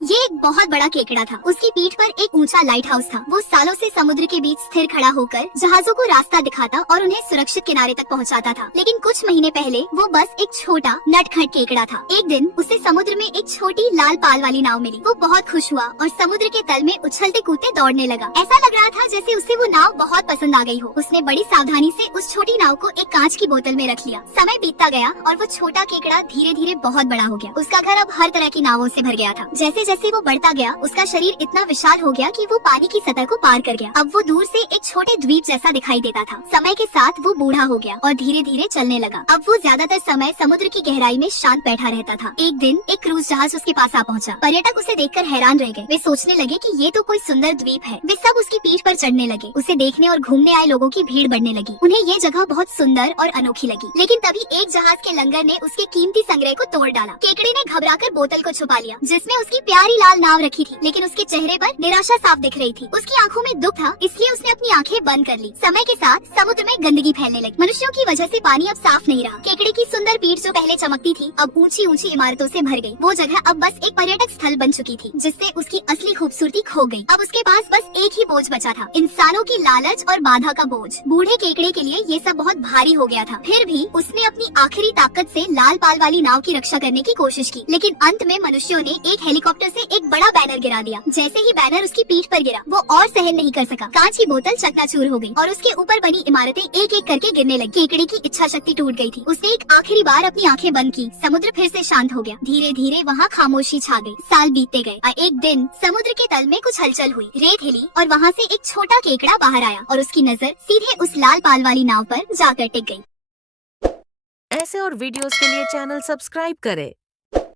ये एक बहुत बड़ा केकड़ा था। उसकी पीठ पर एक ऊंचा लाइट हाउस था। वो सालों से समुद्र के बीच स्थिर खड़ा होकर जहाजों को रास्ता दिखाता और उन्हें सुरक्षित किनारे तक पहुंचाता था। लेकिन कुछ महीने पहले वो बस एक छोटा नटखट केकड़ा था। एक दिन उसे समुद्र में एक छोटी लाल पाल वाली नाव मिली। वो बहुत खुश हुआ और समुद्र के तल में उछलते कूदते दौड़ने लगा। ऐसा लग रहा था जैसे उसे वो नाव बहुत पसंद आ गई हो। उसने बड़ी सावधानी से उस छोटी नाव को एक कांच की बोतल में रख लिया। समय बीतता गया और वो छोटा केकड़ा धीरे धीरे बहुत बड़ा हो गया। उसका घर अब हर तरह की नावों से भर गया था। जैसे जैसे वो बढ़ता गया उसका शरीर इतना विशाल हो गया कि वो पानी की सतह को पार कर गया। अब वो दूर से एक छोटे द्वीप जैसा दिखाई देता था। समय के साथ वो बूढ़ा हो गया और धीरे धीरे चलने लगा। अब वो ज्यादातर समय समुद्र की गहराई में शांत बैठा रहता था। एक दिन एक क्रूज जहाज उसके पास आ पहुंचा। पर्यटक उसे देखकर हैरान रह गए। वे सोचने लगे कि ये तो कोई सुंदर द्वीप है। वे सब उसकी पीठ पर चढ़ने लगे। उसे देखने और घूमने आए लोगों की भीड़ बढ़ने लगी। उन्हें ये जगह बहुत सुंदर और अनोखी लगी। लेकिन तभी एक जहाज के लंगर ने उसके कीमती संग्रह को तोड़ डाला। केकड़े ने घबराकर बोतल को छुपा लिया जिसमें उसकी प्यारी लाल नाव रखी थी। लेकिन उसके चेहरे पर निराशा साफ दिख रही थी। उसकी आंखों में दुख था, इसलिए उसने अपनी आंखें बंद कर ली। समय के साथ समुद्र में गंदगी फैलने लगी। मनुष्यों की वजह से पानी अब साफ नहीं रहा। केकड़े की सुंदर पीठ जो पहले चमकती थी अब ऊंची ऊंची इमारतों से भर गई। वो जगह अब बस एक पर्यटक स्थल बन चुकी थी जिससे उसकी असली खूबसूरती खो गई। अब उसके पास बस एक ही बोझ बचा था, इंसानों की लालच और बाधा का बोझ। बूढ़े केकड़े के लिए ये सब बहुत भारी हो गया था। फिर भी उसने अपनी आखिरी ताकत से लाल पाल वाली नाव की रक्षा करने की कोशिश की। लेकिन अंत में मनुष्यों ने एक हेलीकॉप्टर से एक बड़ा बैनर गिरा दिया। जैसे ही बैनर उसकी पीठ पर गिरा वो और सहन नहीं कर सका। कांच की बोतल चकनाचूर हो गई और उसके ऊपर बनी इमारतें एक एक करके गिरने लगी। केकड़े की इच्छा शक्ति टूट गई थी। उसने एक आखिरी बार अपनी आंखें बंद की। समुद्र फिर से शांत हो गया। धीरे धीरे वहाँ खामोशी छा गई। साल बीतते गए और एक दिन समुद्र के तल में कुछ हलचल हुई। रेत हिली और वहाँ से एक छोटा केकड़ा बाहर आया और उसकी नजर सीधे उस लाल पाल वाली नाव पर जाकर टिक गई। ऐसे और वीडियोस के लिए चैनल सब्सक्राइब करें।